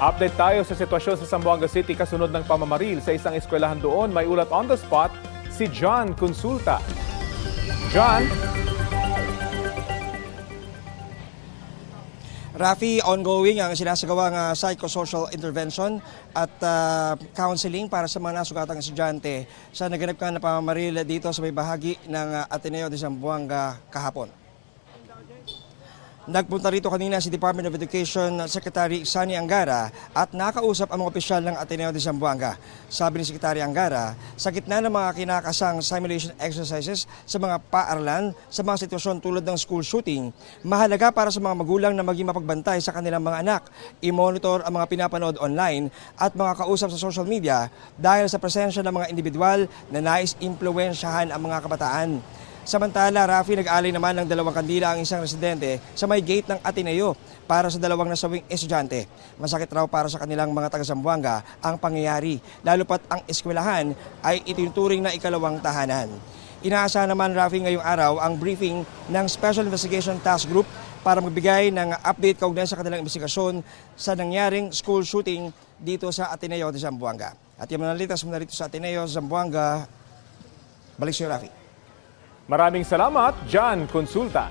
Update tayo sa sitwasyon sa Zamboanga City kasunod ng pamamaril sa isang eskwelahan doon. May ulat on the spot si John Consulta. John? Rafi, ongoing ang sinasagawang psychosocial intervention at counseling para sa mga nasugatang estudyante sa naganap na pamamaril dito sa may bahagi ng Ateneo de Zamboanga kahapon. Nagpunta rito kanina si Department of Education Secretary Sunny Angara at nakausap ang mga opisyal ng Ateneo de Zamboanga. Sabi ni Secretary Angara, sa gitna ng mga kinakasang simulation exercises sa mga paaralan sa mga sitwasyon tulad ng school shooting, mahalaga para sa mga magulang na maging mapagbantay sa kanilang mga anak, i-monitor ang mga pinapanood online at mga kausap sa social media dahil sa presensya ng mga individual na nais-impluwensyahan ang mga kabataan. Samantala, Rafi, nag-alay naman ng 2 kandila ang isang residente sa may gate ng Ateneo para sa 2 nasawing estudyante. Masakit raw para sa kanilang mga taga-Zamboanga ang pangyayari, lalo pat ang eskwelahan ay itinuturing na ikalawang tahanan. Inaasahan naman, Rafi, ngayong araw ang briefing ng Special Investigation Task Group para magbigay ng update kaugnay sa kanilang investigasyon sa nangyaring school shooting dito sa Ateneo de Zamboanga. At yung manalitas muna rito sa Ateneo, Zamboanga, balik sa iyo, Rafi. Maraming salamat, John Consulta.